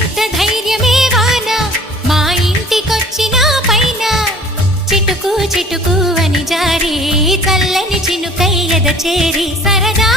ఎంత ధైర్యమే వాన మా ఇంటికొచ్చిన పైన చిటుకు చిటుకు అని జారి చల్లని చినుకై ఎద చేరి సరదా